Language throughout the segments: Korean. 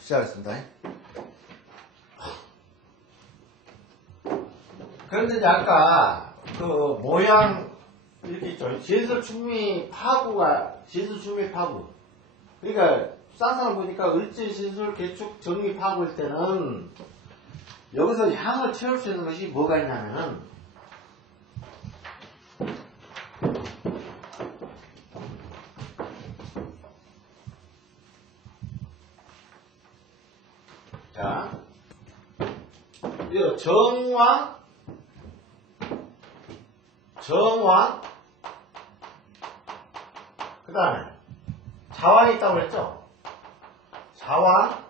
시작하겠습니다. 그런데 이제 아까 그 모양 이렇게 있죠. 지수충미 파구가 지수충미 파구. 그러니까 쌍쌍을 보니까 을지 시술 개축 정미 파구일 때는 여기서 향을 채울 수 있는 것이 뭐가 있냐면은 자, 이거 정왕, 그 다음에 자왕이 있다고 그랬죠? 자왕,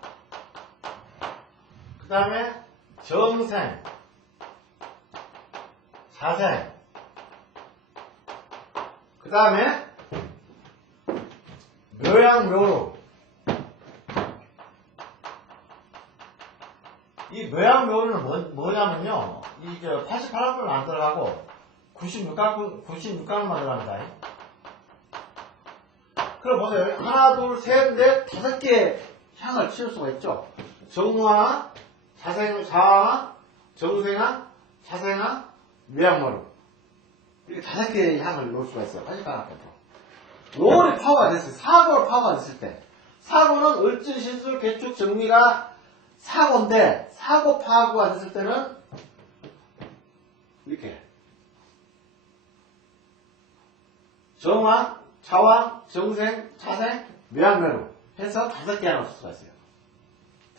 그 다음에 정생, 자생, 그 다음에 묘양묘로. 이 묘양묘로는 뭐냐면요, 이 88학번은 안 들어가고 96강만 들어갑니다. 그럼 보세요. 하나, 둘, 셋, 넷, 5개의 향을 치울 수가 있죠. 정화, 자생화, 정생화, 자생화, 묘양묘로. 이렇게 5개의 향을 놓을 수가 있어요. 88학번도. 요거는 파워가 됐어요. 사고로 파워가 됐을 때. 사고는 을지, 신술, 개축, 정미가 사고인데, 사고 파고가 됐을 때는 이렇게 정왕, 자왕, 정생, 자생, 묘양묘로 해서 5개 하나 쓸 수가 있어요.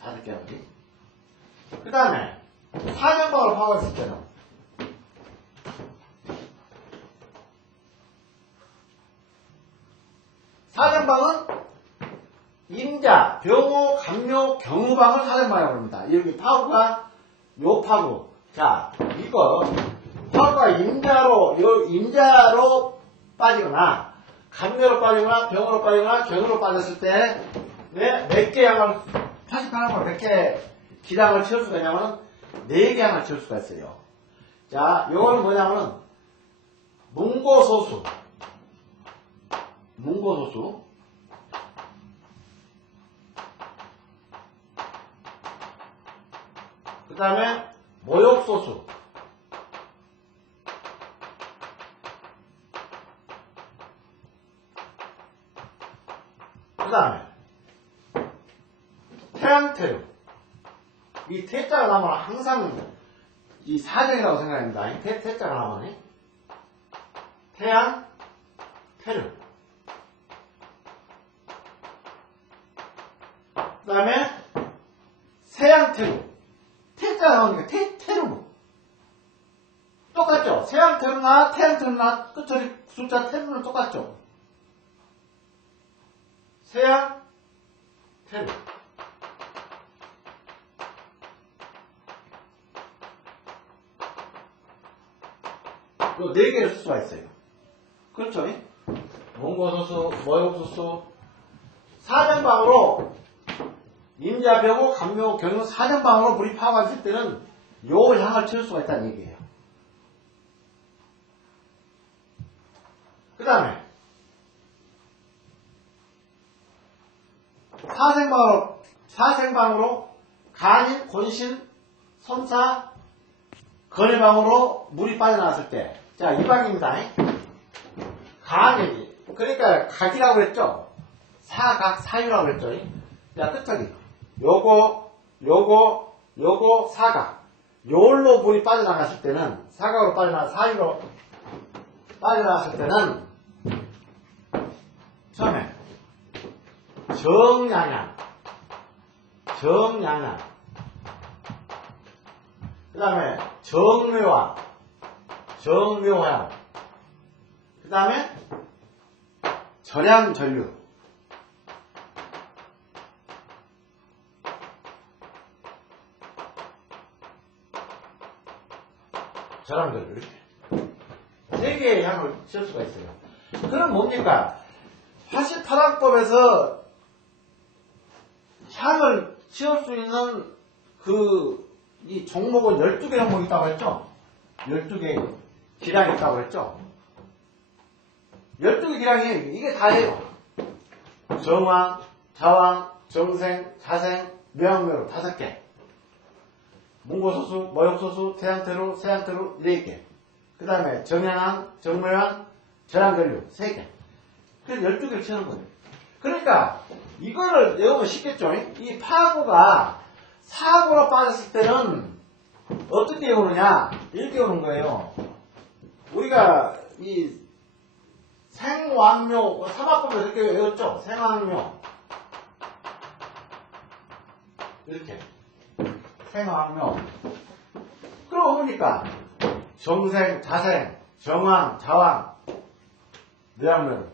5개 하나. 그 다음에 사정방으로 파고가 됐을 때는 사정방은 임자, 병호, 감묘, 경우방을 사정방이라고 합니다. 여기 파구가 요 파구. 자, 이거 파구가 임자로 빠지거나 감묘로 빠지거나 병호로 빠지거나 경우로 빠졌을 때 몇 개 양을 88항을 몇 개 기량을 채울 수가 있냐면 4개 양을 채울 수가 있어요. 자, 요거는 뭐냐면은 문고소수. 그 다음에 모욕소수. 그 다음에 태양태류. 이 태자가 나오면 항상 이 사정이라고 생각합니다. 태자가 나오네. 태양태류. 그 다음에 세양태류. 태자가 나오니까 태루. 똑같죠? 세양태루나 태양태루나 끝처리 숫자 태루는 똑같죠? 세양태루. 또 4개를 쓸 수가 있어요. 그렇죠? 원고소수, 모욕소수, 사정방으로 임자병호, 감묘, 경유, 사정방으로 물이 파고갔을 때는 요 향을 채울 수가 있다는 얘기예요. 그 다음에 사생방으로 간인, 권신, 선사, 건해방으로 물이 빠져나왔을 때, 자, 이 방입니다. 간이, 그러니까 각이라고 그랬죠? 사각, 사유라고 그랬죠? 자, 끝하기. 요거, 사각. 요걸로 물이 빠져나갔을 때는, 사각으로 사유로 빠져나갔을 때는, 처음에, 정양양. 그 다음에, 정묘화. 그 다음에, 절양전류. 절양전류. 이렇게. 4개의 향을 쓸 수가 있어요. 그럼 뭡니까? 88항법에서 향을 치울 수 있는 이 종목은 12개 종목이 있다고 했죠? 12개 기량이 있다고 했죠? 12개 기량이 이게 다예요. 정황, 자황, 정생, 자생, 묘양묘로 5개. 문고소수, 모욕소수, 태양태루, 세양태루 4개. 그 다음에 정양항, 정묘양, 절항전류 3개. 그래서 12개를 치는 거예요. 그러니까 이거를 외우면 쉽겠죠? 이 파고가 사고로 빠졌을 때는 어떻게 외우느냐? 이렇게 외우는 거예요. 우리가 이 생왕묘, 사막법을 이렇게 외웠죠? 생왕묘. 이렇게. 생왕묘. 그럼 뭡니까? 정생, 자생, 정왕, 자왕, 묘양묘.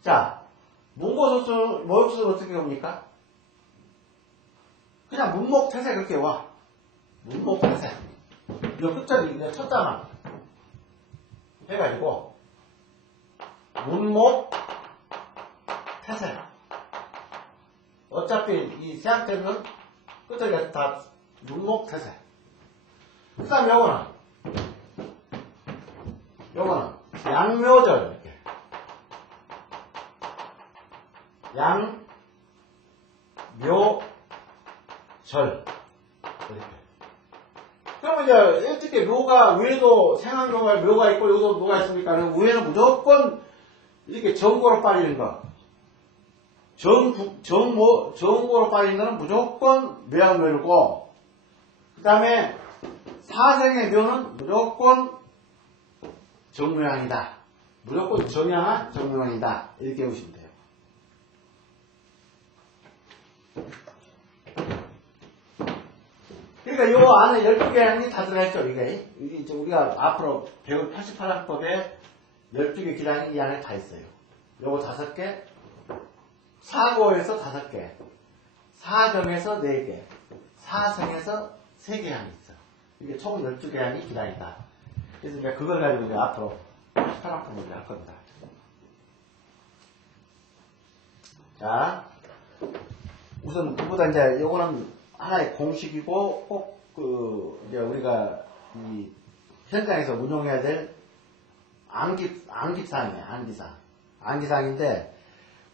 자, 문고소수, 모욕소수 어떻게 옵니까? 그냥 문목태세 그렇게 와. 문목태세. 이 끝자리 이제 쳤잖아. 해가지고 문목태세. 어차피 이 세학대는 끝자리가 다 문목태세. 그 다음에 요거는 양묘절 이렇게. 양묘절 이렇게. 그러면 이제 어떻게 묘가 위에도 생황묘가 묘가 있고 여기도 묘가 있습니까? 위에는 무조건 이렇게 정고로 빠지는 거. 정고로 빠지는 거는 무조건 묘양묘고, 그 다음에 사생의 묘는 무조건 정묘양이다. 무조건 정양한 정묘양이다. 이렇게 보시면 돼요. 그러니까 요 안에 12개 다 들어있죠, 이게. 이게 우리가 앞으로 배울 88학법에 12개 기량이 이 안에 다 있어요. 요거 5개, 사고에서 5개, 사정에서 4개, 사성에서 3개 항이 있어. 이게 총 12개 항이 기량이다. 그래서 이제 그걸 가지고 이제 앞으로 88학법을 할 겁니다. 자, 우선 그보다 이제 요거는 하나의 공식이고 꼭 이제 우리가 이 현장에서 운용해야 될 암기사항이에요. 암기사항인데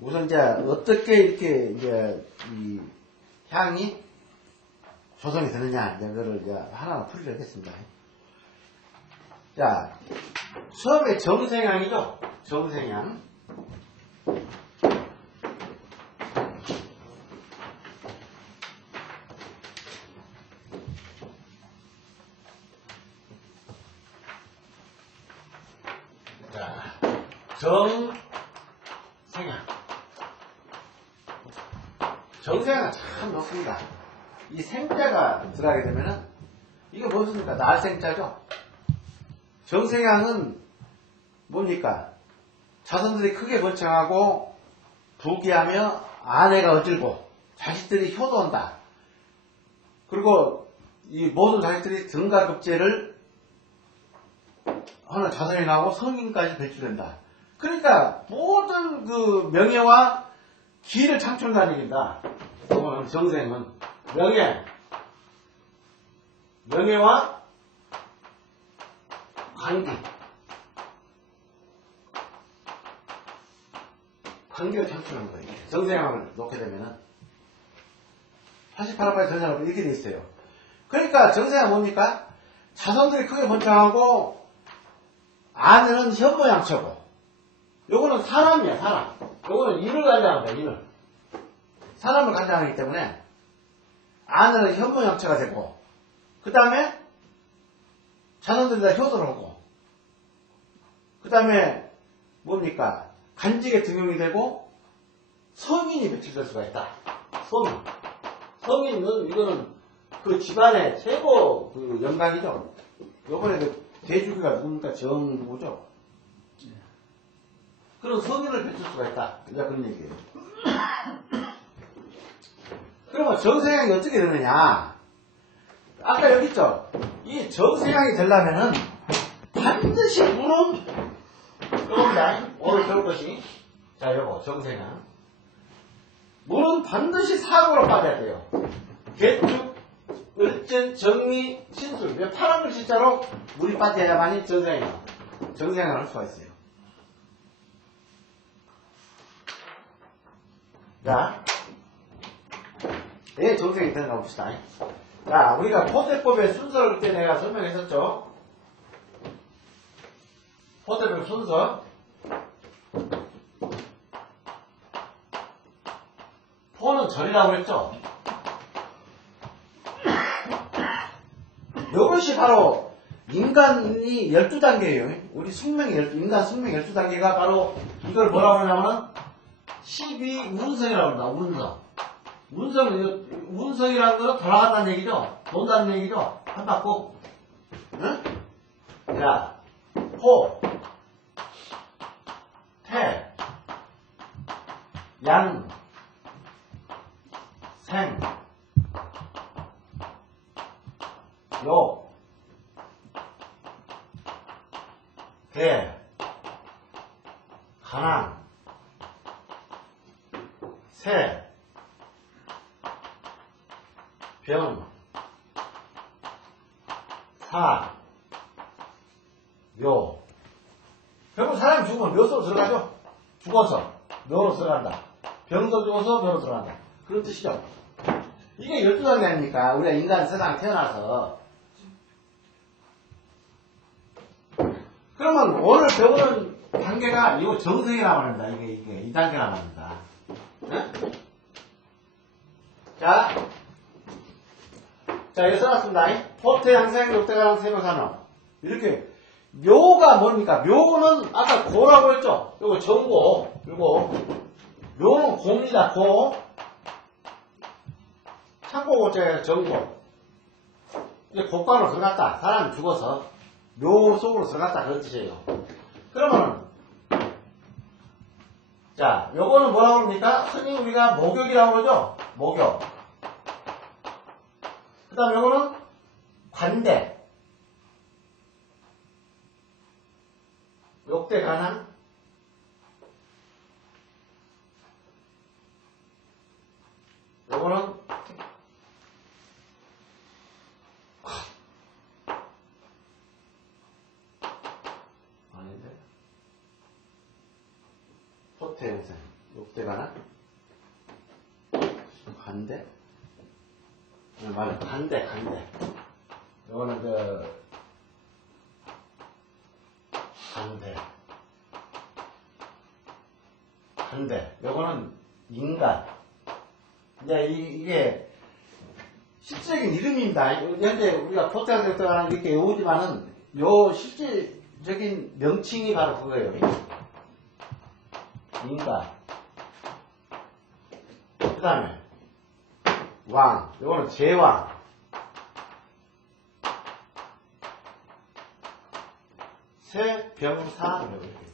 우선 이제 어떻게 이렇게 이제 이 향이 조성이 되느냐 이제 그거를 이제 하나만 풀이를 하겠습니다. 자, 처음에 정생향이죠. 정생향. 정생향. 정생향은 참 좋습니다. 이 생자가 들어가게 되면은, 이게 무엇입니까? 날생자죠? 정생향은 뭡니까? 자손들이 크게 번창하고, 부귀하며, 아내가 어질고, 자식들이 효도한다. 그리고, 이 모든 자식들이 등가급제를 하는 자손이 나오고 성인까지 배출된다. 그러니까 모든 그 명예와 기를 창출한다는 얘기입니다. 정생은 명예와 관계를 창출하는 거예요. 정생을 놓게 되면은 88학파의 정생은 이렇게 돼 있어요. 그러니까 정생은 뭡니까? 자손들이 크게 번창하고 아내는 현모양처고, 요거는 사람이야, 사람. 요거는 인을 관장한다, 인을. 사람을 관장하기 때문에, 아내는 현모양처가 되고, 그 다음에, 자손들이 다 효도를 하고, 그 다음에, 뭡니까? 간직에 등용이 되고, 성인이 배출될 수가 있다. 성인은, 이거는 그 집안의 최고 그 영광이죠. 요번에 그 대주기가 누굽니까? 정부죠. 그런 성인을 배출 수가 있다. 이제 그런 얘기예요. 그러면 정생향이 어떻게 되느냐? 아까 여기 있죠? 이 정생향이 되려면은 반드시 물은 요겁니다. 오늘 배울 것이. 자, 요거, 정생향. 물은 반드시 사고로 빠져야 돼요. 개축, 을전, 정리, 신술. 왜 파란 글씨자로 물이 빠져야만이 정생을 할 수가 있어요. 자, 왜 정생이 되는가 봅시다. 자, 우리가 포대법의 순서를 그때 내가 설명했었죠. 포대법 순서. 포는 절이라고 했죠. 이것이 바로 인간이 12단계예요. 우리 인간 숙명 12단계가 바로 이걸 뭐라고 하냐면은 12운성이라고 합니다. 운성이라는 거는 돌아갔다는 얘기죠. 돈다는 얘기죠. 한 바퀴. 응? 자, 포, 태, 양, 생, 요, 개, 가난, 새, 병, 사, 요. 결국 사람이 죽으면 묘소로 들어가죠? 죽어서 묘로 들어간다. 병도 죽어서 묘로 들어간다. 그런 뜻이죠. 이게 12단계 아닙니까? 우리가 인간 세상에 태어나서. 그러면 오늘 배우는 단계가 이거 정성이라고 합니다. 이게 이 단계라고 합니다. 네? 자, 여기 써놨습니다. 포태, 양생, 욕대가랑, 세명산업. 이렇게, 묘가 뭡니까? 묘는 아까 고라고 했죠? 요거 정고, 묘는 고입니다, 고. 창고고자에 정고. 이제 곡간으로 들어갔다. 사람이 죽어서 묘 속으로 들어갔다. 그런 뜻이에요. 그러면, 자, 요거는 뭐라고 합니까? 흔히 우리가 목욕이라고 그러죠? 목욕. 그 다음 요거는 관대. 욕대 가난. 요거는 아닌데. 포태 영생. 욕대 가난. 관대. 맞아. 간대. 요거는 간대. 요거는 인간. 이제 이게 실질적인 이름입니다. 현재 우리가 포태학교가 이렇게 외우지만은 요 실질적인 명칭이 바로 그거예요. 인간. 그 다음에 왕. 요거는 제왕. 세, 병, 사. 이렇게 있어요.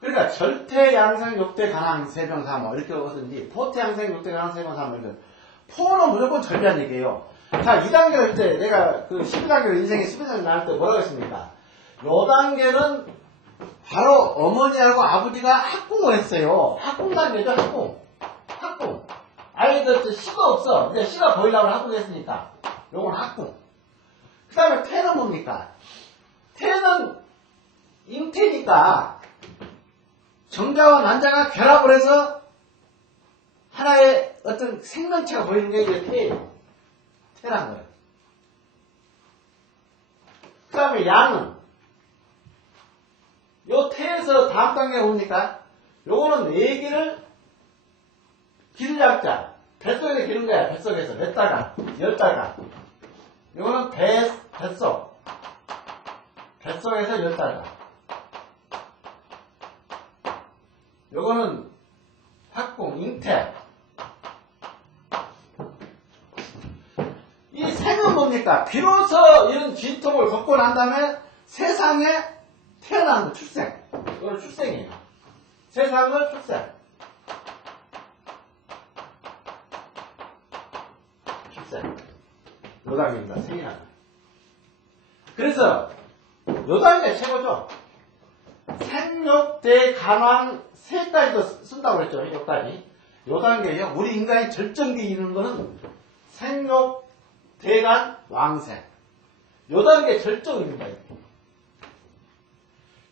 그러니까 절대 양생, 욕대, 가난, 세병, 사 뭐 이렇게 하든지 포태 양생, 욕대, 가난, 세병, 사 뭐 이렇게. 포는 무조건 절대한 얘기예요. 자, 2단계 할 때 내가 그 12단계로 인생의 12단계 나올 때 뭐라고 했습니까? 요 단계는 바로 어머니하고 아버지가 학궁을 했어요. 학궁 단계죠, 학궁. 아이들 씨가 없어. 이제 씨가 보이려고 학궁했으니까. 요건 학궁. 그 다음에 태는 뭡니까? 태는 잉태니까 정자와 난자가 결합을 해서 하나의 어떤 생명체가 보이는 게 이게 태예요. 태란 거예요. 그 다음에 양은 요 태에서 다음 단계가 뭡니까? 요거는 애기를 기를 잡자. 뱃속에서 기른 거야. 뱃속에서 몇 달간, 10달간. 요거는 뱃속. 뱃속에서 10달간. 요거는 학궁, 잉태. 이 생은 뭡니까? 비로소 이런 진통을 겪고 난 다음에 세상에 태어난 거, 출생. 이거는 출생이에요. 세상을 출생. 노당입니다. 생이라는. 그래서 요 단계 최고죠. 생육, 대, 간왕 세 가지도 쓴다고 했죠. 여기까지. 요 단계요. 우리 인간의 절정기 이루는 거는 생육, 대간, 왕생. 요 단계 절정입니다.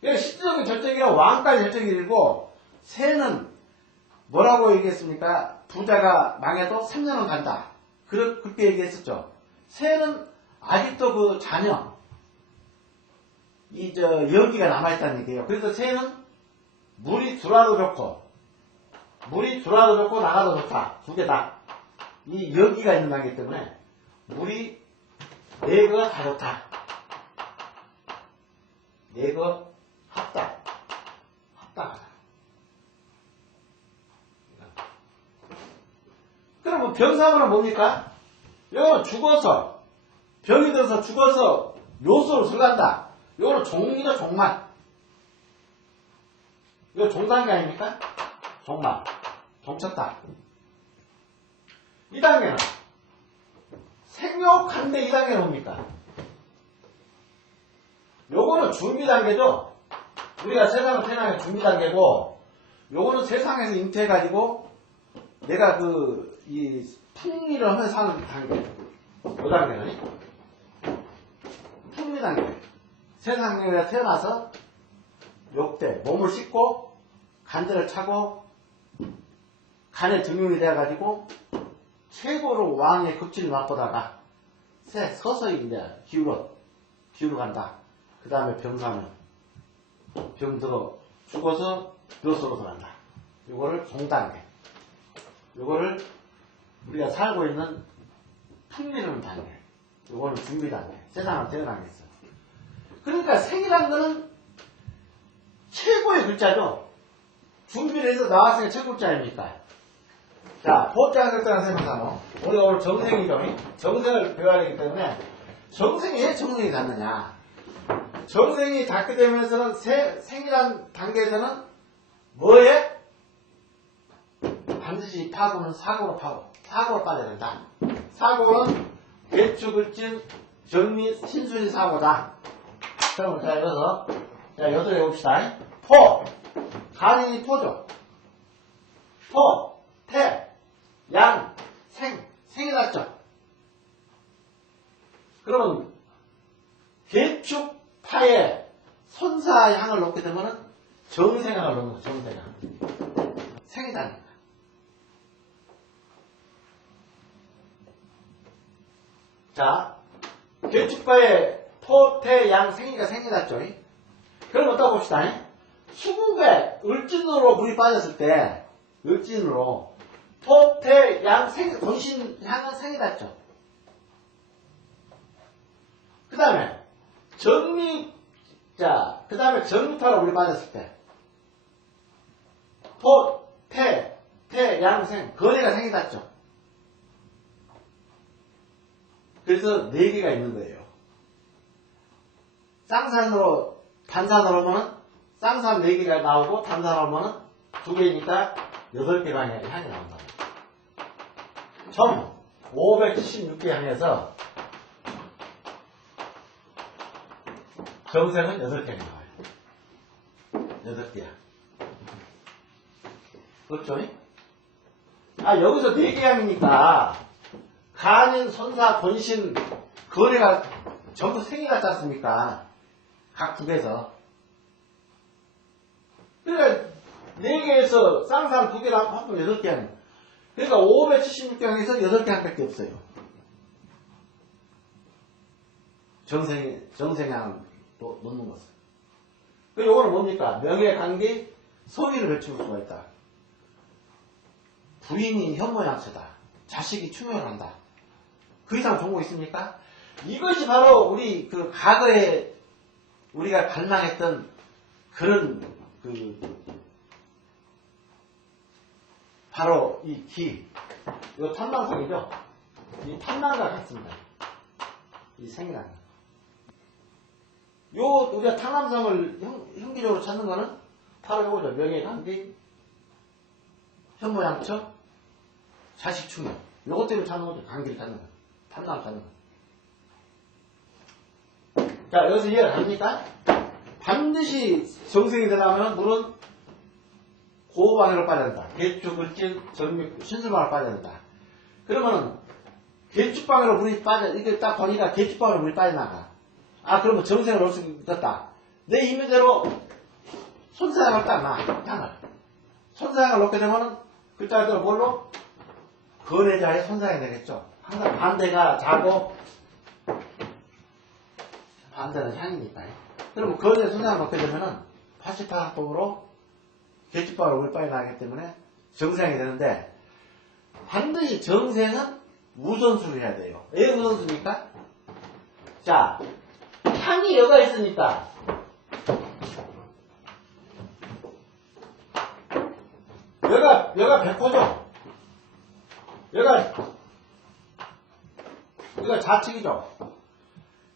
이게 실질적인 절정이라 왕까지 절정이 일고 새는 뭐라고 얘기했습니까? 부자가 망해도 3년은 간다. 그렇게 얘기했었죠. 새는 아직도 그 자녀, 연기가 남아있다는 얘기예요. 그래서 새는 물이 들어와도 좋고, 나가도 좋다. 두 개 다. 이 연기가 있는 단계이기 때문에, 물이 네 개가 다 좋다. 네 개 합당하다. 그러면 병사문은 뭡니까? 이거는 죽어서, 병이 들어서 죽어서 묘소로 들어간다. 이거는 종이죠, 종말. 이거 종단계 아닙니까? 종말. 종쳤다. 이 단계는 생육한데 이 단계는 뭡니까? 요거는 준비 단계죠. 우리가 세상을 태어나는 준비 단계고, 요거는 세상에서 잉태해가지고 내가 이 풍미를 하면서 사는 단계. 요 단계는 풍미 단계. 세상에 태어나서 욕대, 몸을 씻고 간절을 차고 간의 증명이 되어가지고 최고로 왕의 급진을 맛보다가 서서히 이제 기울어 간다. 그 다음에 병사는 병들어 죽어서 묘소로 들어간다. 요거를 종단계. 요거를 우리가 살고 있는 풍미르는 단계. 요거는 준비 단계. 세상을 태어나겠어. 그러니까 생이란 거는 최고의 글자죠. 준비를 해서 나왔으니까 최고 글자 아닙니까? 자, 포장 글자는 생각하노. 우리가 오늘 정생이죠. 정생을 배워야 되기 때문에 정생이 왜 정생이 닿느냐. 정생이 닿게 되면서는 생이란 단계에서는 뭐에? 반드시 파고는 사고로 빠져야 된다. 사고는 대추, 글진, 정미, 신순이 사고다. 그럼 자, 여기서 여덟 해봅시다. 포, 간이 포죠. 포, 태, 양, 생이 났죠. 그러면 개축파에 손사향을 넣게 되면은 정생향을 넣는 거죠. 정생향. 생이다. 자, 개축파에 포, 태, 양, 생이가 생이 났죠. 그럼 어떠 봅시다. 수국에 을진으로 물이 빠졌을 때, 을진으로 포, 태, 양, 생, 본신 향은 생이 났죠. 그 다음에 그 다음에 정미파로 물이 빠졌을 때, 포, 태, 양, 생, 거래가 생이 났죠. 그래서 4개가 있는 거예요. 쌍산으로, 단산으로 보면 쌍산 4개가 나오고 단산으로 보면 2개니까 8개 방향의 향이 나온다. 총 576개 향에서 정생은 8개가 나와요. 8개야. 그렇죠? 여기서 4개 향이니까 간인, 손사, 권신, 거래가 전부 생이 같지 않습니까? 각 국에서. 그러니까 4개에서 쌍산 2개를 합하면 8개 하는. 그러니까 576개에서 8개 한 밖에 없어요. 정생향 또 놓는 것은. 그 요거는 뭡니까? 명예, 관계, 소위를 펼칠 수가 있다. 부인이 현모양처다. 자식이 충혈을 한다. 그 이상 좋은 거 있습니까? 이것이 바로 우리 과거에 우리가 갈망했던 그런 바로 이 기, 이거 탐망성이죠? 이 탐망과 같습니다. 이 생이라는 거. 우리가 탐망성을 형기적으로 찾는 거는 바로 이거죠. 명예, 관계, 현모양처, 자식 충혈. 요것 때문에 찾는 거죠. 관계를 찾는 거. 탐망을 찾는 거. 자, 여기서 이해가 갑니까? 반드시 정생이 되려면 물은 고방으로 빠져야 된다. 개축, 을질, 정맥, 신술방으로 빠져야 된다. 그러면은 개축방으로 물이 빠져, 이게 딱 보니까 개축방으로 물이 빠져나가. 아, 그러면 정생을 넣을 수 있겠다. 내 임의대로 손사양을 딱 놔, 향을. 손사양을 넣게 되면은 그때부터 뭘로? 건해자의 손사양이 되겠죠. 항상 반대가 자고 반대는 향이니까. 그러면 건해 손사양을 넣게 되면은 88학법으로 개축방으로 물이 빠져나가기 때문에 정생이 되는데 반드시 정생은 우선수를 해야 돼요. 왜 우선수입니까? 자, 향이 여가 있으니까 여가 100호죠. 여가 좌측이죠.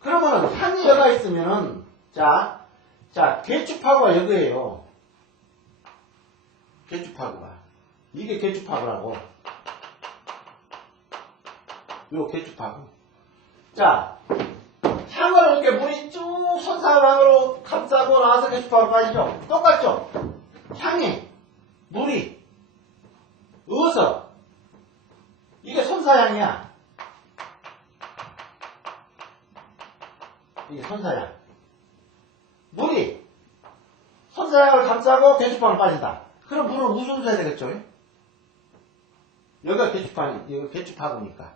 그러면 향이 여가 있으면은 자 개축파구가 여기에요. 개축파구가 이게 개축파구라고. 요 개축파구. 자, 향을 이렇게 물이 쭉 손사방으로 감싸고 나와서 개축파구로 빠지죠. 똑같죠? 향이 물이 어서 이게 손사향이야. 이게 손사향. 물이 손사향을 감싸고 개축파구로 빠진다. 그럼 물은 우선수 해야 되겠죠? 여기가 개축파구니까.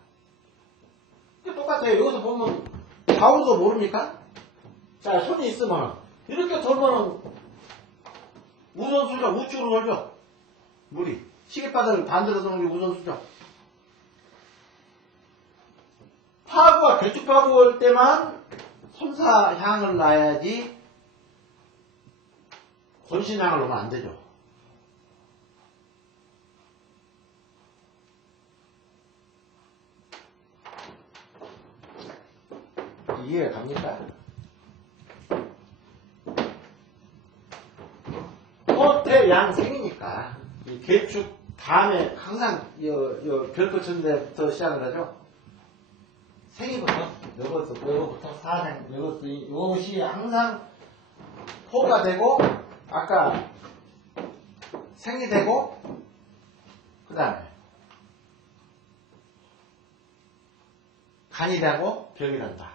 이게 똑같아요. 여기서 보면 좌우도 모릅니까? 자, 손이 있으면 이렇게 돌면은 우선수죠. 우측으로 돌죠. 물이. 시계바닥을 반대로 도는 게 우선수죠. 파구가 개축파구 올 때만 손사향을 놔야지 권신향을 놓으면 안 되죠. 이해가 갑니까? 호태양생이니까 이 개축 다음에 항상 별거 쳤는 데부터 시작을 하죠. 생이부터 요거부터 사생 요것이 항상 호가 되고 아까 생이 되고 그 다음에 간이 되고 병이 난다.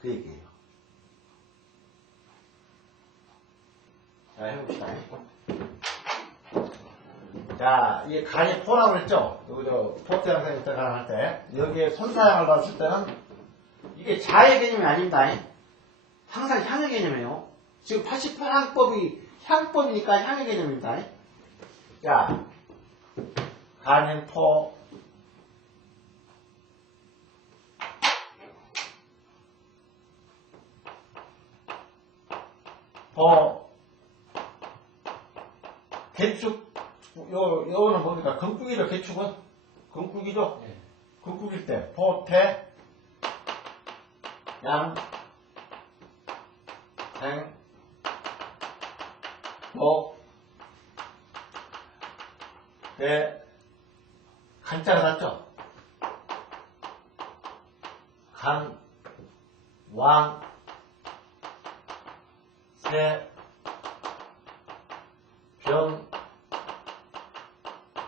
그 얘기예요. 자, 해봅시다. 자, 이게 간이 포라고 그랬죠? 여기 포트양생일 때 가능할 때. 여기에 손사양을 봤을 때는 이게 자의 개념이 아닙니다. 항상 향의 개념이에요. 지금 88항법이 향법이니까 향의 개념입니다. 자, 간은 포, 개축, 요거는 뭡니까? 금국이죠, 개축은? 금국이죠? 네. 금국일 때, 포태, 양, 생, 목, 대, 간자가 났죠? 간, 왕, 세,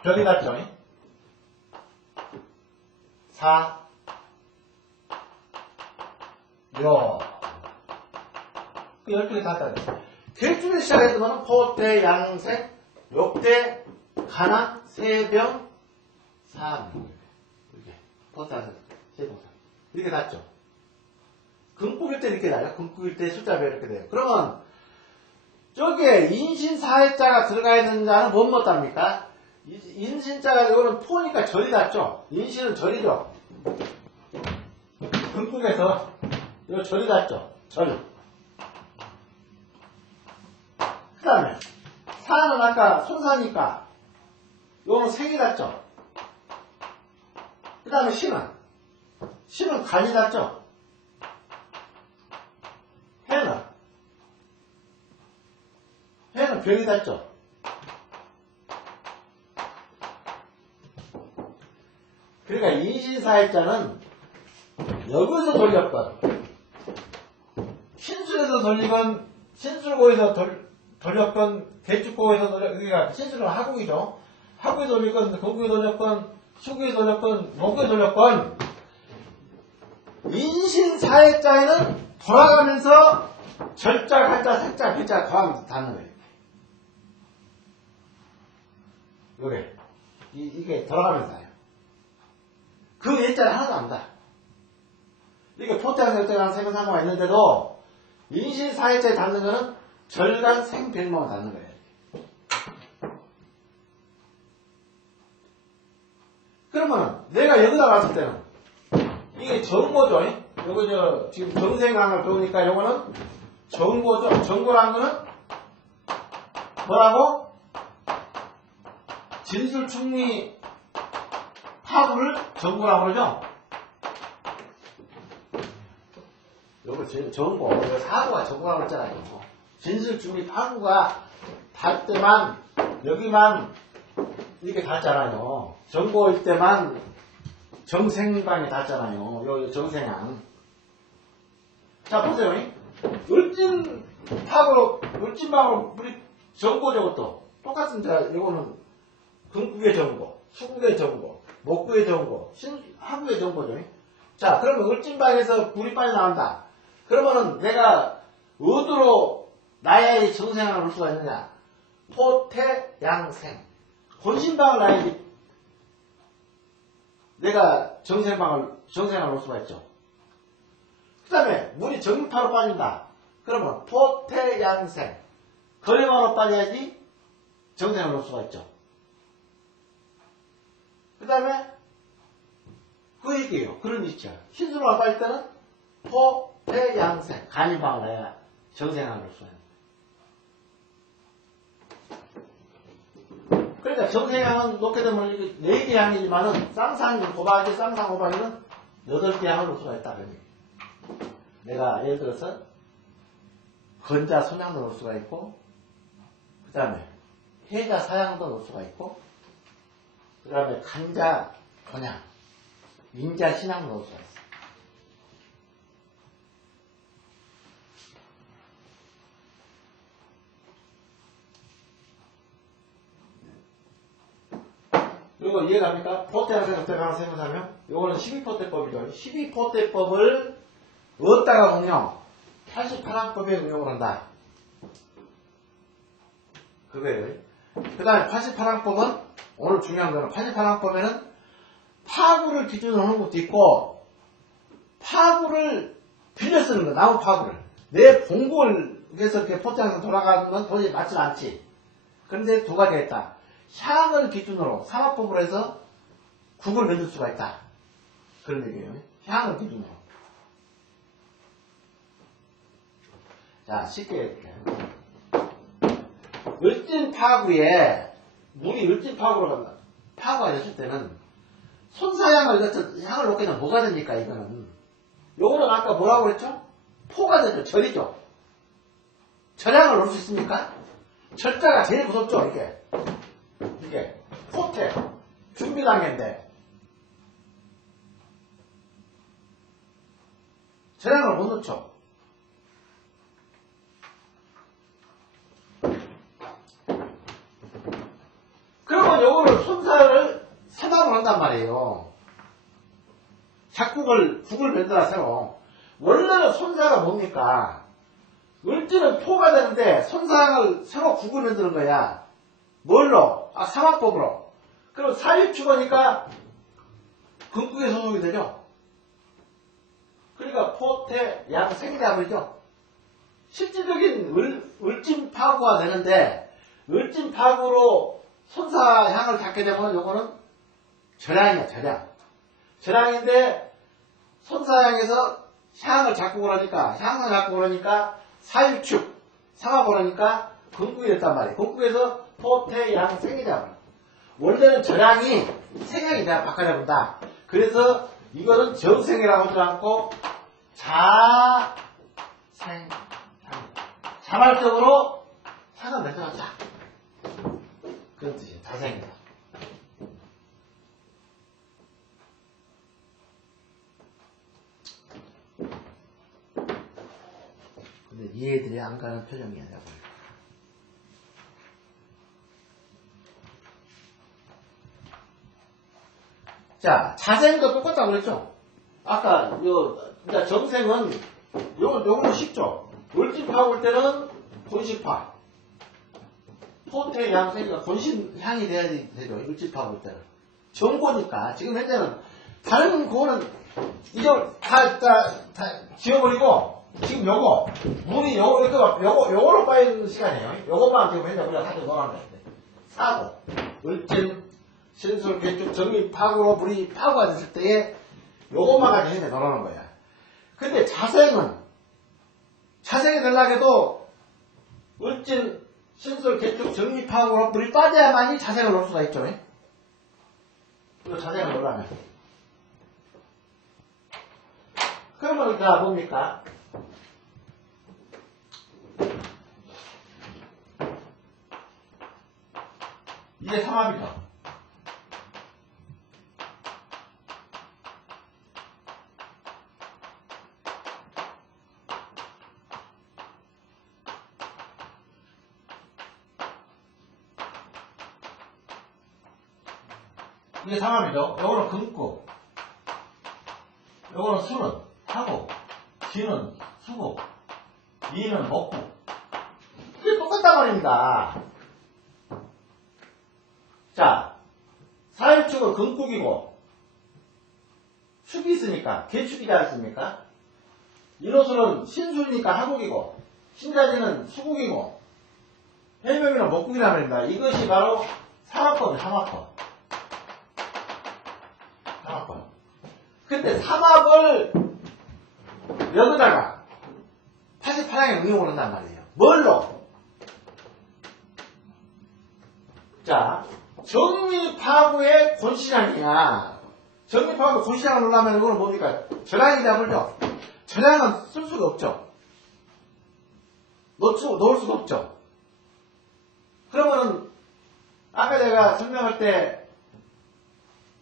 병이 났죠? 사, 요. 그 12개 다 따요. 개축을 시작해서는 포대, 양색, 욕대, 간악, 세병, 사암. 이렇게. 포대, 양색, 세병, 사암. 이렇게 났죠? 금국일 때 이렇게 나요. 금국일 때 숫자가 이렇게 돼요. 그러면, 저기에 인신사회자가 들어가 있는 자는 못 못합니까? 인신자가 이거는 포니까 절이 닿죠? 인신은 절이죠? 금국에서 이거 절이 닿죠? 절. 그 다음에 사는 아까 손사니까 이거는 생이 닿죠? 그 다음에 신은 간이 닿죠? 해는 병이 닿죠? 그러니까 인신사회자는 여기서 돌렸거든. 돌리건 신술고에서 돌렸건 대축고에서 여기가 신술은 하국이죠. 하국에 돌렸건 거국에 돌렸건 수국에 돌렸건 목에 돌렸건 인신사회자에는 돌아가면서 절자, 갈자, 색자, 글자 더하면서 닿는 거예요. 요게 이게 돌아가면서 닿아요. 그 예자를 하나도 안 닿아. 이게 포태양절자라는 세분상호가 있는데도 인신사회자에 닿는 거는 절간, 생, 백모가 닿는 거예요. 그러면 내가 여기다 봤을 때는 이게 정고죠. 요거 지금 정생강을 배우니까 요거는 정고죠. 정고라는 거는 뭐라고? 진술충리 파구를 정고라고 그러죠. 요거 정고, 사고가 정고라고 그랬잖아요. 진술충리 파구가 닿을 때만 여기만 이렇게 닿잖아요. 정고일 때만 정생방에 닿잖아요. 요 정생양. 자, 보세요. 을진방으로 우리 정고 저것도 똑같은 자, 이거는 금국의 정고, 수국의 정고, 목국의 정고, 하국의 정고죠. 자, 그러면 을진방에서 불이 빨리 나온다. 그러면은 내가 어디로 나야의 정생양을 올 수가 있느냐? 포태양생. 혼신방을 나야지 내가 정생양을 올 수가 있죠. 그 다음에 물이 정파로 빠진다. 그러면 포태양생. 거래방으로 빠져야지 정생양을 올 수가 있죠. 그 다음에 그 얘기예요. 그런 위치야. 신수로가 빠질 때는 포태양생. 간이방을 나야 정생양을 올 수가 있는. 그러니까 정생양은 놓게 되면 4개 양이지만은 쌍상이 호박이 쌍상 호박이는 8개 양을 놓을 수가 있다. 내가 예를 들어서 건자 손양도 놓을 수가 있고, 그 다음에 해자 사양도 놓을 수가 있고, 그 다음에 간자 건양, 인자 신양도 놓을 수가 있어. 이거 이해갑니까? 포태양생, 어때가는 세무사면 이거는 12포태법이죠. 12포태법을 어디다가 응용? 88항법에 응용을 한다. 그거예요. 그 다음에 88항법은 오늘 중요한 거는 88항법에는 파구를 기준으로 하는 것도 있고 파구를 빌려 쓰는 거, 나무 파구를. 내 본골 위해서 이렇게 포태양생 돌아가는 건 도저히 맞지 않지. 그런데 두 가지가 있다. 향을 기준으로 삼합법으로 해서 국을 만들 수가 있다. 그런 얘기예요. 향을 기준으로. 자, 쉽게 이렇게. 을진파구에 물이 을진파구로 간다. 파구가 됐을 때는 손사향을 향을 놓게 되면 뭐가 됩니까? 이거는. 요거는 아까 뭐라고 그랬죠? 포가 되죠. 절이죠. 절향을 놓을 수 있습니까? 절자가 제일 무섭죠. 이게 포태 준비당인데 절양을 못 넣죠. 그러면 요거를 손사를 사당을 한단 말이에요. 국을 만들어 새로. 원래는 손사가 뭡니까? 을지는 포가 되는데 손사를 새로 국을 만드는 거야. 뭘로? 삼합법으로. 그럼 사유축어니까 금국에 소속이 되죠. 그러니까 포태, 양, 생자물이죠. 실질적인 을진파구가 되는데 을진파구로 손사향을 갖게 되면 요거는 절향이야. 절향인데 손사향에서 향을 잡고 그러니까 사유축, 삼합 그러니까 금국이 됐단 말이에요. 금국에서 포태, 양, 생이잖아. 원래는 절향이 생양이 내가 바꿔야 본다. 그래서 이거는 정생이라고 하지 않고 자생, 자발적으로 향을 내서하자. 그런 뜻이에요. 자생이다. 근데 이해들이 안 가는 표정이냐고. 자, 자생도 똑같다고 그랬죠? 아까, 이제 정생은, 요거는 쉽죠? 물집하고 올 때는 본식파. 포태 양생이가 본신향이 돼야 되죠. 물집하고 올 때는. 정고니까. 지금 현재는, 다른 그거는, 이거 다 지워버리고, 지금 물이 요거로 빠지는 시간이에요. 요것만 지금 현재 우리가 가지고 놀아는 거예요. 사고, 물집, 신술, 개축, 정리, 파고로 물이 파고가 됐을 때에 요것만 가지고 현재 놀아는 거야. 근데 자생이 되려고 해도 을진, 신술, 개축, 정리, 파고로 물이 빠져야만이 자생을 놓을 수가 있죠. 그 자생을 놓으려면. 그러면 자 뭡니까? 이게 삼합이죠. 이게 삼합이죠. 요거는 금고, 요거는 술은 하고, 지는 수고, 이는 먹고. 이게 똑같단 말입니다. 자, 사일축은 금국이고, 축이 있으니까, 개축이지 않습니까? 인호술은 신술이니까 하국이고, 신자지는 수국이고, 해명이는 먹국이란 말입니다. 이것이 바로 삼합법이에요, 삼합법. 삼합법. 근데 삼합을 여기다가 88항에 응용을 한단 말이에요. 뭘로? 자, 정리파구의 권시량이야. 정리파구의 권시량을 놓으려면 이거는 뭡니까? 전량이다 불죠? 전량은 쓸 수가 없죠. 놓을 수가 없죠. 그러면은, 아까 내가 설명할 때,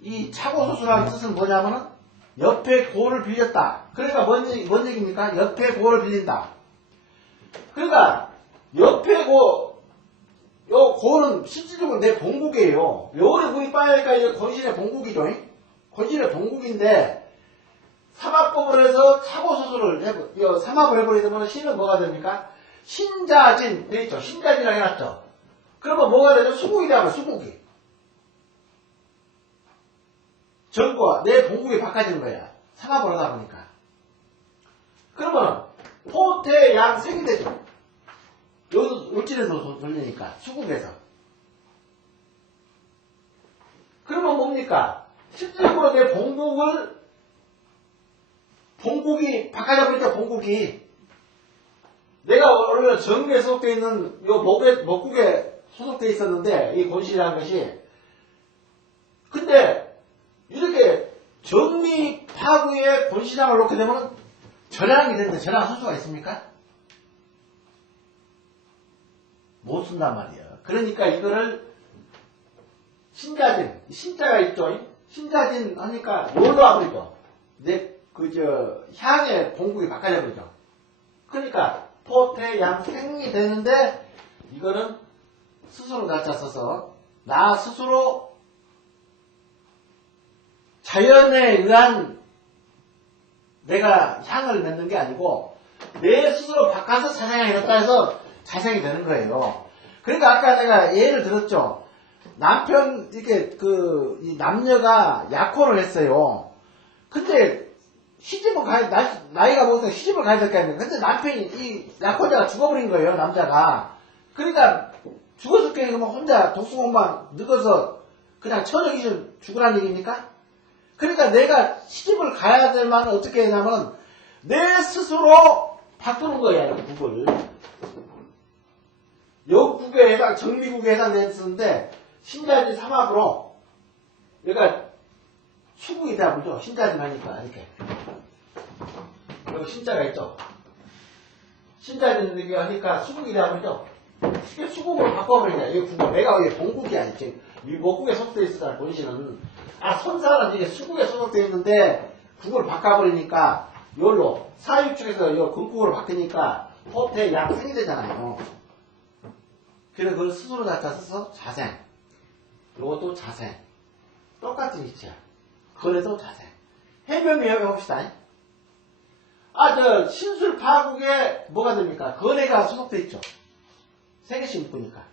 이 차고소수라는 뜻은 뭐냐면은, 옆에 고를 빌렸다. 그러니까 뭔 얘기입니까? 옆에 고를 빌린다. 그러니까, 옆에 요 고는 실질적으로 내 본국이에요. 요거를 물이 빠니까 이게 권신의 본국이죠. 권신의 본국인데, 삼합법을 해서 차고소수를 삼합을 해버리면 신은 뭐가 됩니까? 신자진, 돼 있죠. 신자진이라고 해놨죠. 그러면 뭐가 되죠? 수국이 되면 수국이. 전과 내 본국이 바꿔지는 거야. 삼합을 하다 보니까. 그러면 포태 양생이 되죠. 여기도 울진에서 돌리니까 수국에서. 그러면 뭡니까? 실질적으로 내 본국이 바꿔져 버리죠. 본국이. 내가 원래 정국에 소속되어 있는 요 목국에 소속되어 있었는데 이 권실이라는 것이 근데 이렇게 정리파구에 권시장을 놓게 되면 전량이 되는데 전량 쓸 수가 있습니까? 못 쓴단 말이에요. 그러니까 이거를 신자진, 신자가 있죠. 신자진 하니까 뭘로 와버리죠. 향의 본국이 바꿔져 버리죠. 그러니까 포태 양생이 되는데 이거는 스스로 날짜 써서 나 스스로 자연에 의한 내가 향을 맺는 게 아니고 내 스스로 바꿔서 자생이 됐다 해서 자생이 되는 거예요. 그러니까 아까 내가 예를 들었죠. 남편 이 남녀가 약혼을 했어요. 근데 시집을 나이가 먹어서 시집을 가야 될 거 아닙니까? 근데 남편이 이 약혼자가 죽어버린 거예요. 남자가. 그러니까 죽었을 게 그러면 혼자 독수공방 늙어서 그냥 처녀기준 죽으라는 얘기입니까? 그러니까 내가 시집을 가야 될 만은 어떻게 하냐면 내 스스로 바꾸는 거야. 이 국을. 여국에 정미국에 해당되는데 신자진 삼합으로 그러니까 수국이 돼야 보죠. 신자진 하니까 이렇게 여기 신자가 있죠. 신자진 이렇게 하니까 수국이 돼야 보죠. 쉽게 수국으로 바꿔버리냐. 이 국을 내가 왜 본국이 아니지. 이 목국에 소속되어 있었잖아. 본신은 선사는 이게 수국에 소속되어 있는데 국을 바꿔버리니까 요로 사육축에서 요 금국으로 바뀌니까 포태 양생이 되잖아요. 그래서 그걸 스스로 자자 써서 자생. 요것도 자생. 똑같은 이치야. 거래도 자생. 해묘미 해봅시다. 신술 파국에 뭐가 됩니까? 거래가 소속돼 있죠. 세 개씩 묶으니까.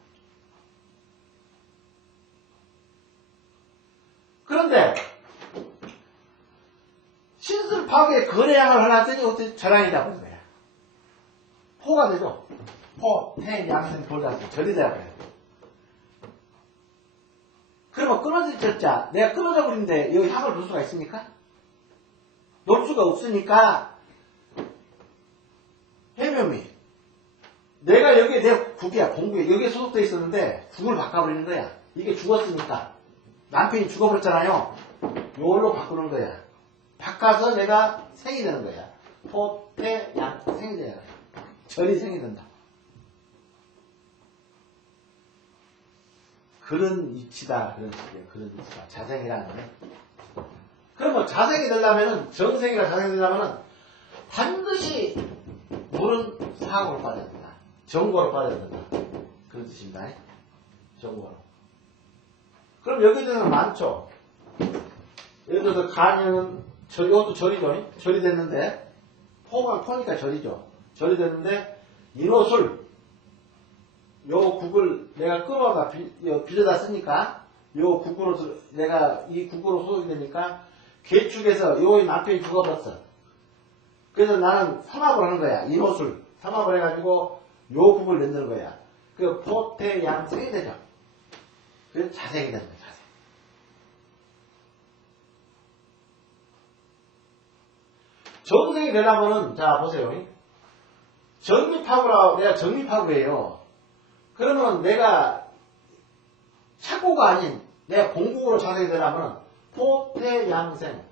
그런데 신술 파국에 거래양을 하려더니 어떻게 절양이 잡은 거야. 포가 되죠. 포, 태, 양생, 돌자수 절이 되어버려요. 그러면 끊어질 절자, 내가 끊어져 버리는데 여기 향을 놓을 수가 있습니까? 놓을 수가 없으니까 해묘미. 내가 여기에 내 국이야, 공국에 여기에 소속되어 있었는데 국을 바꿔버리는 거야. 이게 죽었으니까. 남편이 죽어버렸잖아요. 요걸로 바꾸는 거야. 바꿔서 내가 생이 되는 거야. 포, 태, 양, 생이 되는 거야. 절이 생이 된다. 그런 이치다. 그런 식이에요. 그런 이치다. 자생이라는 게. 그러면 자생이 되려면은, 정생이라 자생이 되려면은, 반드시 물은 사고로 빠져야 된다. 정고로 빠져야 된다. 그런 뜻입니다. 정고로. 그럼 여기 대해서는 많죠. 예를 들어서 간이는, 이것도 절이죠. 절이 됐는데, 포니까 절이죠. 절이 됐는데, 인호술, 요 국을 내가 끌어가 빌려다 쓰니까, 요 국으로, 내가 이 국으로 소속이 되니까, 개축에서 요 남편이 죽어버렸어. 그래서 나는 삼합을 하는 거야. 인호술. 삼합을 해가지고, 요 국을 낸다는 거야. 그 포태 양생이 되죠. 그래서 자생이 되는 거야, 자생. 정생이 되려면은, 자, 보세요. 정미파구라고, 내가 정미파구예요. 그러면 내가 착고가 아닌 내가 공국으로 자생이 되려면 포태양생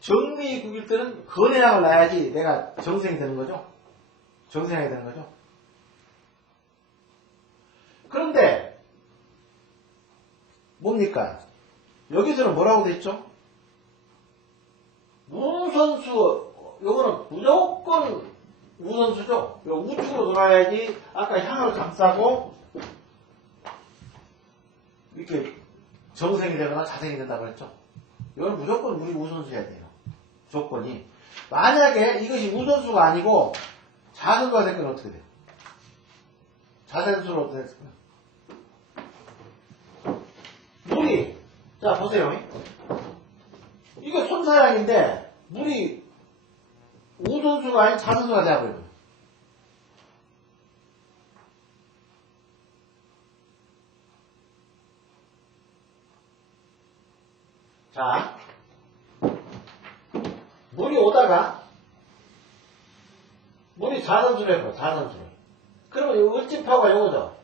정미국일 때는 건해양을 놔야지 내가 정생이 되는 거죠. 정생이 되는 거죠. 그런데 뭡니까? 여기서는 뭐라고 됐죠? 우선수, 요거는 무조건 우선수죠. 우측으로 돌아야지 아까 향을 감싸고 이렇게 정생이 되거나 자생이 된다고 했죠. 이건 무조건 우리 우선수여야 돼요. 조건이. 만약에 이것이 우선수가 아니고 자선수가 될 건 어떻게 돼요? 자선수로 어떻게 됐을까요? 물이, 자 보세요. 이거 손사양인데 물이 우선수가 아닌 자선수가 되어버려요. 자, 물이 오다가 물이 자선수로 해버려. 자선수로. 그러면 이 을진파구가 요거죠.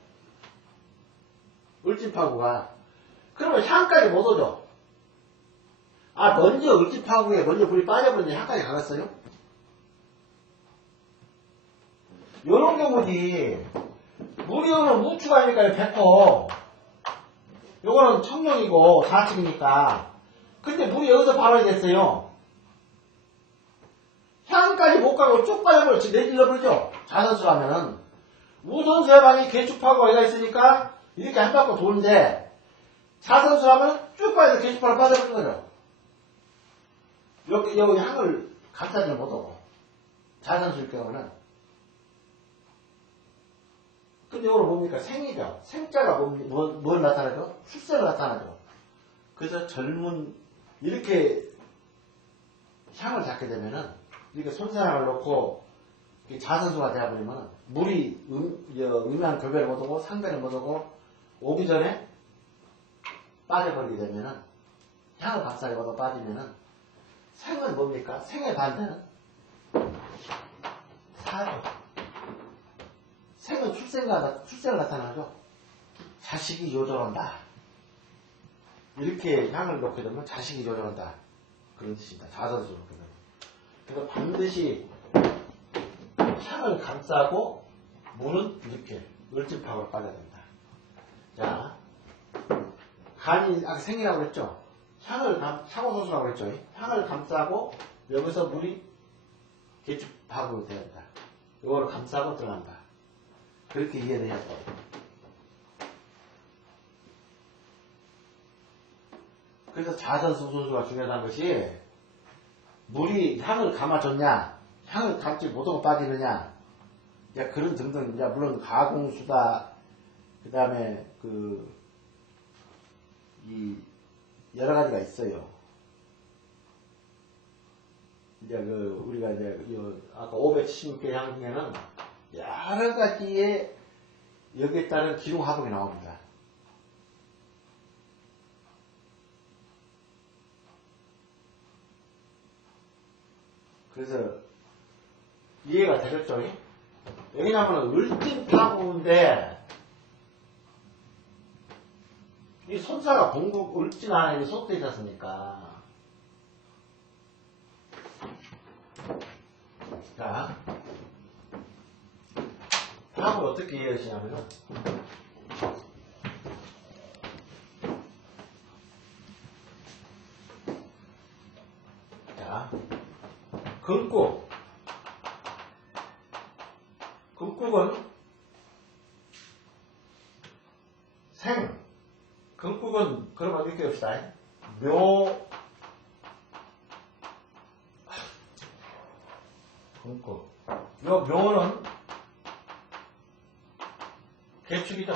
을진파구가. 그러면 향까지 못 오죠. 먼저 을진파구에 먼저 물이 빠져버리는데 향까지 가겠어요? 요런 경우지. 물이 오면 우추가 아니니까요, 100%. 요거는 청룡이고, 4층이니까. 근데 물이 여기서 발원이 됐어요. 향까지 못 가고 쭉 빠져버려. 내질러버리죠. 자선수 하면은. 우선수에 만약에 개축파구가 여기가 있으니까, 이렇게 한 바퀴 도는데, 자선수 하면 쭉 빠져서 개축파로 빠져버리는 거죠. 여기 향을 감싸지 못하고. 자선수일 경우는. 근데 이거는 뭡니까? 생이죠. 생자가 뭘 나타나죠? 출세를 나타나죠. 그래서 젊은, 이렇게 향을 잡게 되면은, 이렇게 손사랑을 놓고, 자선수가 되어버리면, 물이 음양 교배를 못하고, 상배를 못하고, 오기 전에 빠져버리게 되면은, 향을 박살이 얻어 빠지면은, 생은 뭡니까? 생의 반대는? 사요. 생은 출생을 나타나죠. 자식이 요절한다. 이렇게 향을 넣게 되면 자식이 요절한다. 그런 뜻입니다. 자선수로 놓게 되면. 그래서 반드시 향을 감싸고 물은 이렇게 을진파구로 빠져야 된다. 자, 간이 아까 생이라고 했죠. 향호소수라고 했죠. 향을 감싸고 여기서 물이 개축파구로 되어야 된다. 요거를 감싸고 들어간다. 그렇게 이해를 해야 돼. 그래서 자전승손수가 중요한 것이 물이 향을 감아줬냐, 향을 감지 못하고 빠지느냐, 야, 그런 등등, 야, 물론 가공수다, 그 다음에 여러 가지가 있어요. 이제 우리가 이제 아까 576개 향 중에는 여러 가지의 여기에 따른 기록 화동이 나옵니다. 그래서 이해가 되겠죠? 왜냐하면 을진파구인데 이 손자가 공국 을진 안에 속돼 있지 않습니까? 자, 파구를 어떻게 이해하시냐면은 자, 금국 금국은 생 금국은 그러면 이렇게 합시다. 금국 요 묘는 개축이죠.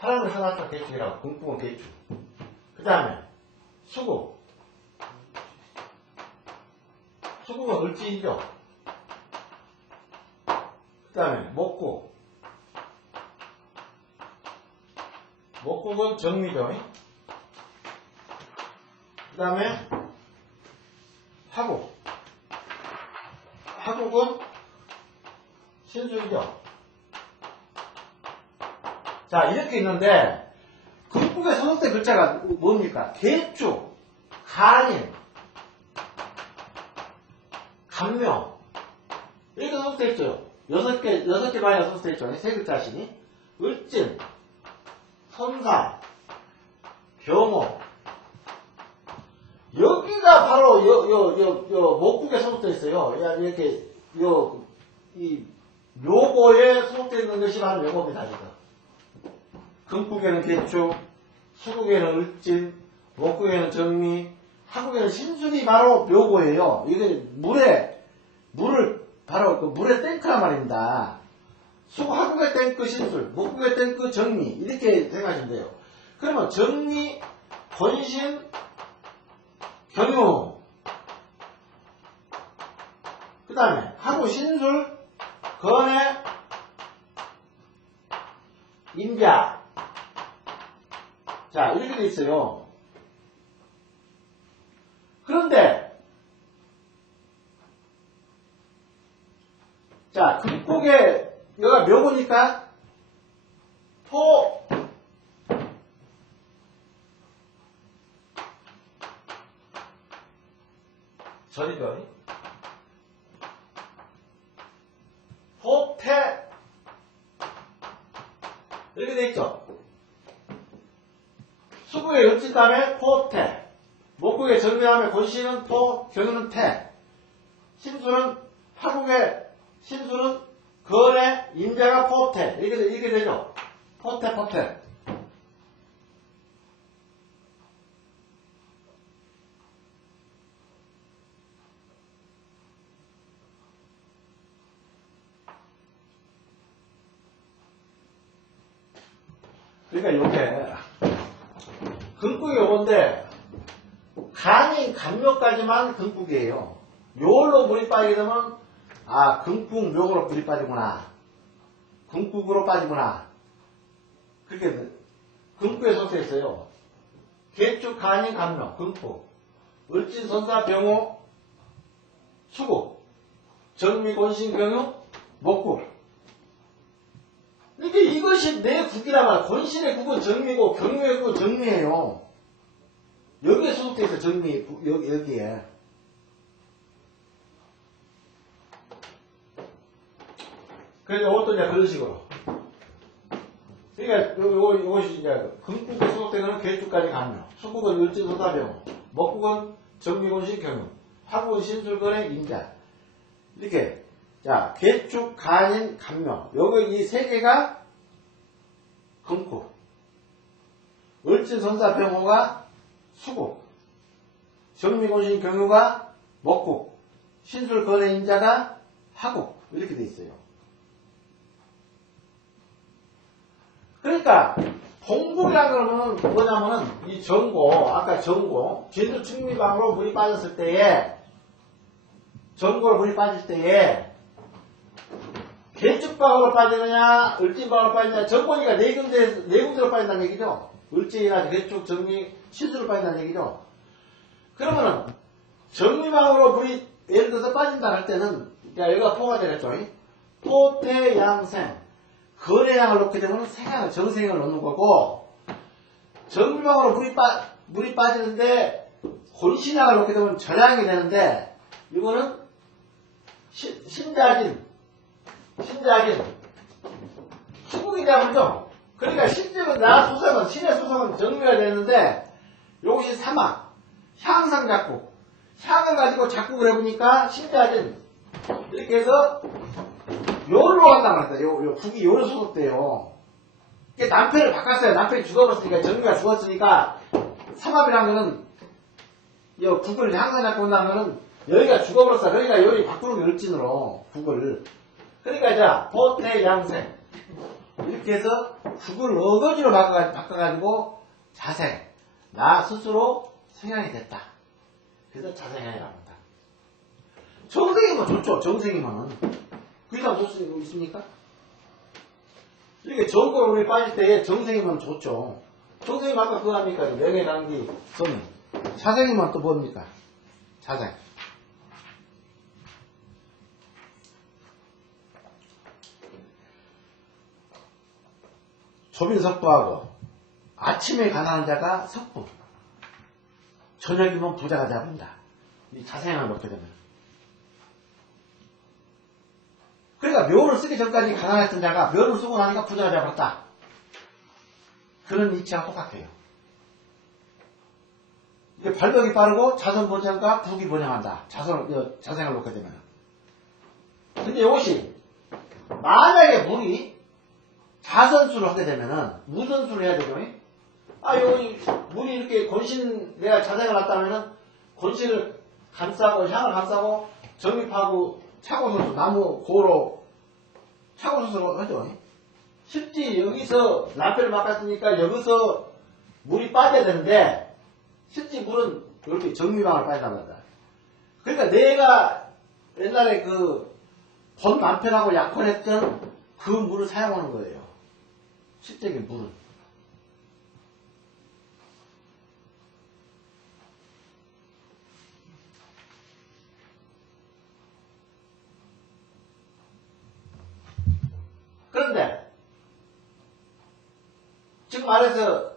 사람을 하나씩 개축이라고 금국은 개축. 그 다음에 수국 수국은 을지이죠. 그 다음에 목국 목국은 정미죠. 그 다음에 화국 화국은 신수이죠. 자, 이렇게 있는데 금국에 소속된 글자가 뭡니까? 개축, 간인, 간명 이렇게 소속되어 있죠. 6개 반이가 소속되어 있죠. 세 글자씩. 을진, 선사, 경호 여기가 바로 목국에 소속되어 있어요. 이렇게 이 묘고에 소속되어 있는 것이 바로 묘고입니다. 금국에는 개축, 수국에는 을진, 목국에는 정미, 화국에는 신술이 바로 묘고예요. 이게 물을 바로 그 물의 탱크란 말입니다. 화국의 탱크 신술, 목국의 탱크 정미 이렇게 생각하시면 돼요. 그러면 정미, 권신, 경유 그 다음에 화국 신술, 건해, 임자 자 이렇게 돼 있어요. 그런데 자 금국에 여기가 묘고니까 토 절이죠. 토태 이렇게 돼 있죠. 수국에 엽진 다음에 토태 목국에 정미하면 권씨는 토, 경유는 태 신수는 화국에 신수는 거래, 임자가 포태 이렇게 되죠. 포태 그러니까 요게 금국이 요건데 간이 간묘까지만 금국이에요. 요걸로 물이 빠지게 되면 아 금국 묘로 물이 빠지구나. 금국으로 빠지구나. 그렇게 금국에 속해 있어요. 개축 간이 간묘 금국 을진 선사 병호 수국 정미 권신 경유 목국 이것이 내 국이란 말이야. 권신의 국은 정미고 경유의 국은 정미예요. 여기에 소속돼 있어 정미 여기에. 그래서 이것도 이제 그런 식으로. 그러니까 이것이 이제 금국에 소속된 거는 개축까지 가면 수국은 을지소사병, 목국은 정미곤신 경유, 화국은 신술거래 임자. 이렇게 자, 괴축, 간인, 간묘. 여기 이 세 개가 금국. 을지, 선사, 병호가 수국. 정미곤신, 경유가 목국. 신술, 거래, 인자가 하국. 이렇게 돼 있어요. 그러니까 동국이라는 거는 뭐냐면은 이 전고, 아까 전고, 진두 충미방으로 물이 빠졌을 때에, 전고로 물이 빠질 때에 개축방으로 빠지느냐, 을진방으로 빠지느냐, 전고니까 네 군데로 빠진다는 얘기죠. 을진이나 개축, 정미, 신수로 빠진다는 얘기죠. 그러면은 정미방으로 물이 예를 들어서 빠진다 할 때는, 야, 여기가 토가 되겠죠. 토태양생. 거래양을 놓게 되면 생양을, 정생을 놓는 거고, 정미방으로 물이 빠지는데, 곤신양을 놓게 되면 절양이 되는데, 이거는 신자진, 수국이라고 그러죠. 그러니까 실제로 나 수성은, 신의 수성은 정미가 되는데, 이것이 사막, 향상 작국, 향을 가지고 작국을 해보니까 신자진, 이렇게 해서 요로 한다고 그랬다. 요 국이 요로 소속돼요. 남편을 바꿨어요. 남편이 죽어버렸으니까, 정미가 죽었으니까, 삼합이라는 거는, 요 국을 향상 잡고 온다는 거는, 여기가 죽어버렸어. 그러니까 여기 바꾸는 게 을진으로, 국을. 그러니까 자, 토태양생. 이렇게 해서 국을 어거지로 바꿔가지고, 자생. 나 스스로 생양이 됐다. 그래서 자생양이라고 한다. 정생이면 좋죠. 정생이면은. 그 이상 좋을 수 있습니까? 이렇게 전고로 물이 빠질 때 정생이면 좋죠. 정생이면 아까 그거 합니까? 명예, 당기, 성이. 자생이면 또 뭡니까? 자생. 조빈석부하고 아침에 가난한 자가 석부. 저녁이면 부자가 잡는다. 이 자생을 넣게 되면. 그러니까 묘를 쓰기 전까지 가난했던 자가 묘를 쓰고 나니까 부자가 되어버렸다. 그런 이치와 똑같아요. 이게 발덕이 빠르고 자선 번영과 부귀 번영한다. 자생을 놓게 되면. 근데 이것이 만약에 물이 자선수를 하게 되면은 무선수를 해야 되죠. 여기 물이 이렇게 권신 내가 자생을 놨다면은 권신을 감싸고 향을 감싸고 정립하고 차고선수, 나무 고로 차고선수로 하죠. 실제 여기서 남편을 바꿨으니까 여기서 물이 빠져야 되는데, 실제 물은 이렇게 정미방을 빠진단 말이다. 그러니까 내가 옛날에 본 남편하고 약혼했던 그 물을 사용하는 거예요. 실적인 물은. 그런데 지금 말해서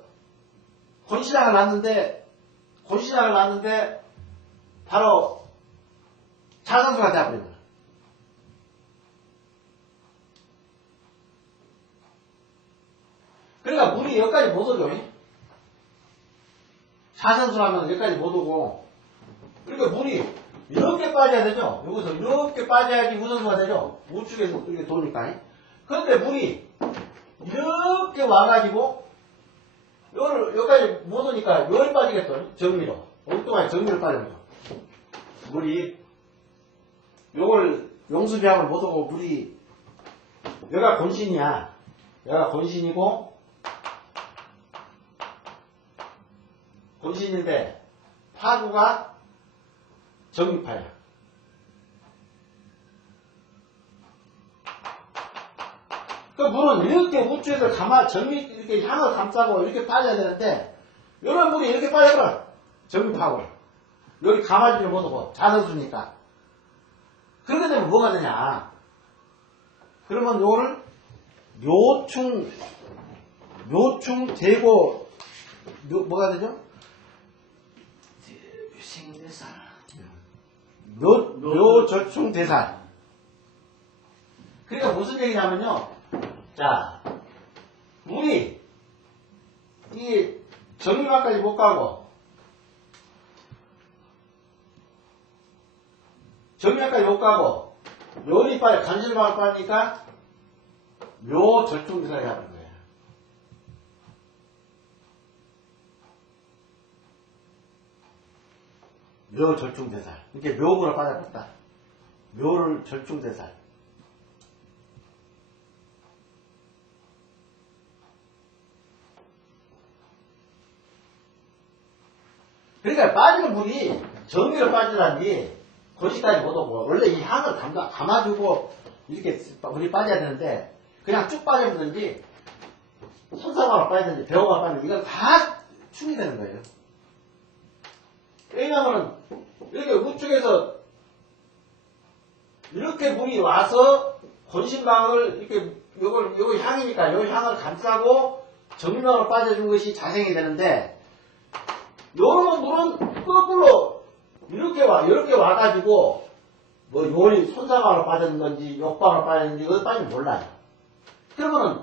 곤신앙을 놨는데 바로 자선수가 되어버린 거야. 그러니까 물이 여기까지 못 오죠. 자선수라면 여기까지 못 오고, 그러니까 물이 이렇게 빠져야 되죠. 여기서 이렇게 빠져야지 무선수가 되죠. 우측에서 이렇게 도니까. 그런데 물이 이렇게 와가지고 여기까지 못 오니까 여기 빠지겠죠. 정미로. 엉뚱하게 정미로 빠져버려. 물이 요걸 용수비함을 못 오고 물이 여기가 곤신이야. 여기가 곤신이고 곤신인데 파구가 정미파야. 그 물은 이렇게 우주에서 정미, 이렇게 향을 감싸고 이렇게 빠져야 되는데, 이런 물이 이렇게 빠져버려. 정미파고. 여기 감아지를 못하고, 자선수니까. 그렇게 되면 뭐가 되냐. 그러면 요거를 묘충, 대고, 뭐가 되죠? 생대살. 묘저충 대살. 그러니까 무슨 얘기냐면요. 자, 물이 이 정미방까지 못 가고 정미방까지 못 가고 묘리 빠져, 간질방울 빠지니까 묘 절충대사가 하는 거예요. 묘 절충대살. 이렇게 묘구로 빠져버렸다. 묘를 절충대살. 그러니까 빠지는 물이 정미로 빠지다니 거기까지 못 오고 원래 이 향을 감아주고 이렇게 물이 빠져야 되는데 그냥 쭉 빠져버리든지 손사과로 빠지든지 배고가 빠지든지 이건 다 충이 되는 거예요. 왜냐하면 이렇게 우측에서 이렇게 물이 와서 권신방을 이렇게 요거 향이니까 요 향을 감싸고 정밀방으로 빠져준 것이 자생이 되는데 요런 물은 거꾸로 이렇게 와가지고 뭐 요리 손사방으로 빠졌는 건지 옆방으로 빠졌는지 이거 빠지면 몰라요. 그러면은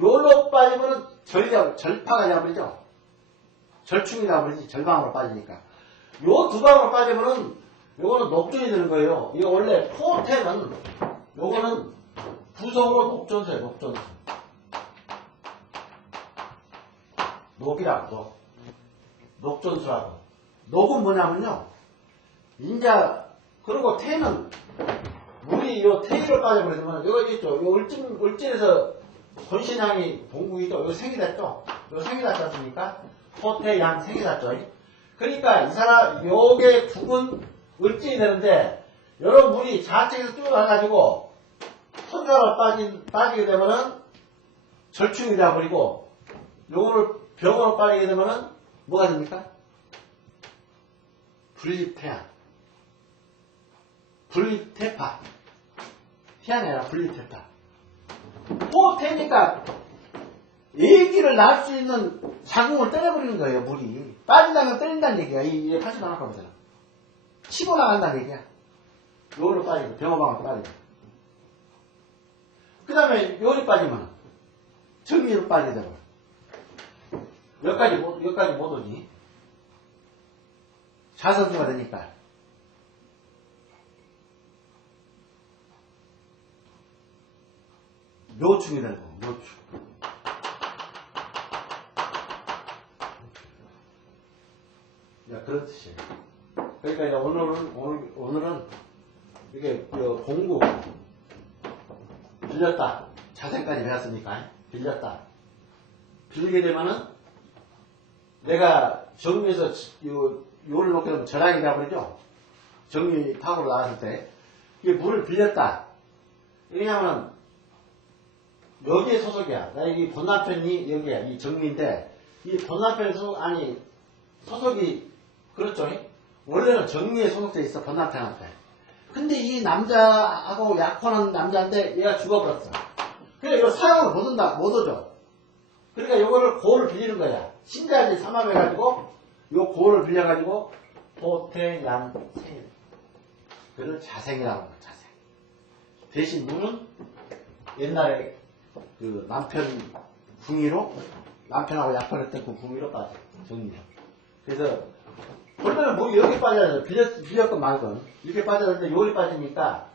요로 빠지면은 절파가 되어버리죠. 절충이 되어버리지 절방으로 빠지니까. 요 두 방으로 빠지면은 요거는 녹존이 되는 거예요. 이거 원래 포태는 요거는 부성으로 녹존수예요. 녹존수. 녹이라고 녹존수라고. 녹은 뭐냐면요. 인자 그리고 태는 물이 요 태위로 빠져버리면 요거 있죠. 요 을진에서 권신향이 동국이죠. 요 생이 됐죠. 요 생이 났지 않습니까? 포태 양 생이 났죠. 그러니까 이 사람 요게 죽은 을진이 되는데 여러 물이 좌측에서 쭉 와가지고 손자로 빠지게 되면은 절충이 되어버리고 요거를 병으로 빠지게 되면은 뭐가 됩니까? 분립태양. 분립태파. 태양이 아니라 분립태파. 포태니까 애기를 낳을 수 있는 자궁을 때려버리는 거예요, 물이. 빠진다면 때린다는 얘기야. 이 파시방 아까 보잖아. 치고 나간다는 얘기야. 요로 빠지고, 병어방울 빠지고. 그 다음에 요리 빠지면, 정미로 빠지게 되고. 여기까지 못 오지. 자선수가 되니까. 묘충이 되는 거고, 묘충. 그런 뜻이에요. 그러니까 이제 오늘은 이게 공부 빌렸다. 자생까지 배웠으니까 빌렸다. 빌리게 되면은 내가 정미에서 요를 놓게 되면 절약이 되어버리죠. 정미 탁으로 나왔을 때 이게 물을 빌렸다. 왜냐하면 여기에 소속이야. 나 이 본남편이 여기야. 이 정미인데 이 본남편 소속이 그렇죠. 원래는 정미에 소속돼 있어, 번남편한테. 근데 이 남자하고 약혼한 남자인데 얘가 죽어버렸어. 그래, 이거 사형을 못 오죠. 그러니까 요거를 고를 빌리는 거야. 신자지 삼합해가지고, 요 고를 빌려가지고, 포태양생. 그걸 자생이라고 합니다, 자생. 대신 물은 옛날에 그 남편 궁위로, 남편하고 약혼했던 그 궁위로 빠져, 정리로. 그래서, 원래는 물이 여기 빠져야 돼. 빌렸건 말건. 이렇게 빠졌는데 요리 빠지니까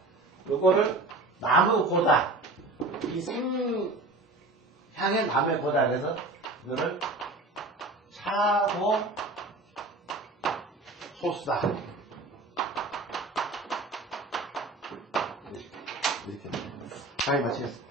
요거를 나무고다. 이 생향의 나무의 고다. 그래서 이거를 차고 소수다. 이렇게. 잘 마치겠습니다.